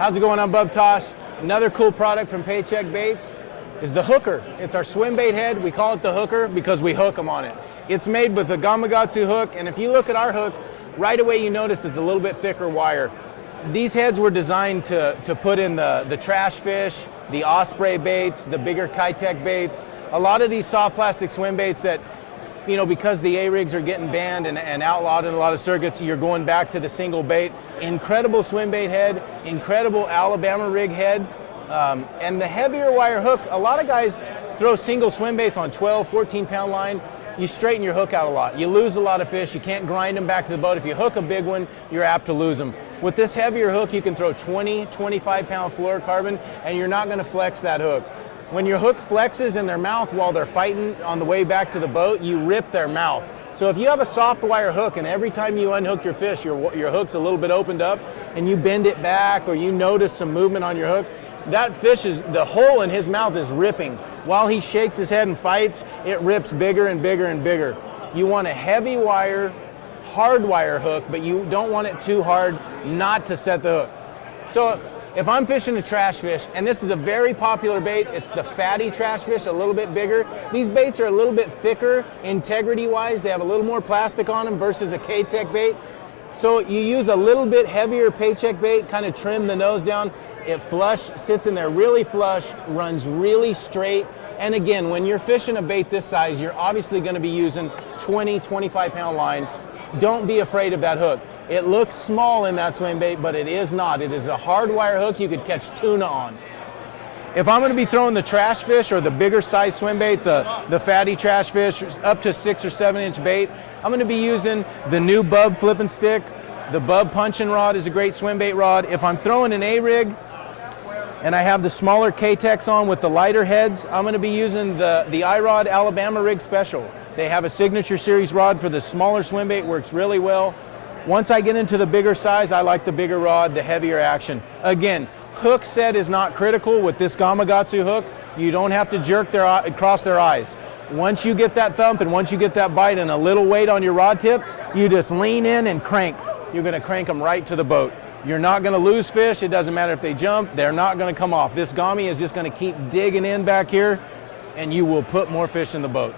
How's it going? I'm Bub Tosh. Another cool product from Paycheck Baits is the hooker. It's our swim bait head. We call it the hooker because we hook them on it. It's made with a Gamakatsu hook, and if you look at our hook, right away you notice it's a little bit thicker wire. These heads were designed to put in the trash fish, the osprey baits, the bigger Kitech baits. A lot of these soft plastic swim baits that, you know, because the A-rigs are getting banned and outlawed in a lot of circuits, you're going back to the single bait. Incredible swim bait head, incredible Alabama rig head, and the heavier wire hook. A lot of guys throw single swim baits on 12, 14-pound line. You straighten your hook out a lot. You lose a lot of fish. You can't grind them back to the boat. If you hook a big one, you're apt to lose them. With this heavier hook, you can throw 20, 25-pound fluorocarbon, and you're not going to flex that hook. When your hook flexes in their mouth while they're fighting on the way back to the boat, you rip their mouth. So if you have a soft wire hook and every time you unhook your fish, your hook's a little bit opened up and you bend it back or you notice some movement on your hook, that fish the hole in his mouth is ripping. While he shakes his head and fights, it rips bigger and bigger and bigger. You want a heavy wire, hard wire hook, but you don't want it too hard not to set the hook. So if I'm fishing a trash fish, and this is a very popular bait, it's the fatty trash fish, a little bit bigger. These baits are a little bit thicker integrity-wise. They have a little more plastic on them versus a K-Tech bait. So you use a little bit heavier Paycheck bait, kind of trim the nose down. It flush, sits in there really flush, runs really straight. And again, when you're fishing a bait this size, you're obviously going to be using 20, 25-pound line. Don't be afraid of that hook. It looks small in that swim bait, but it is not. It is a hard wire hook you could catch tuna on. If I'm going to be throwing the trash fish or the bigger size swim bait, the fatty trash fish, up to 6 or 7 inch bait, I'm going to be using the new Bub flipping stick. The Bub punching rod is a great swim bait rod. If I'm throwing an A-rig and I have the smaller K-Techs on with the lighter heads, I'm going to be using the iRod Alabama Rig Special. They have a signature series rod for the smaller swim bait, works really well. Once I get into the bigger size, I like the bigger rod, the heavier action. Again, hook set is not critical with this Gamakatsu hook. You don't have to jerk across their eyes. Once you get that thump and once you get that bite and a little weight on your rod tip, you just lean in and crank. You're going to crank them right to the boat. You're not going to lose fish. It doesn't matter if they jump. They're not going to come off. This Gami is just going to keep digging in back here, and you will put more fish in the boat.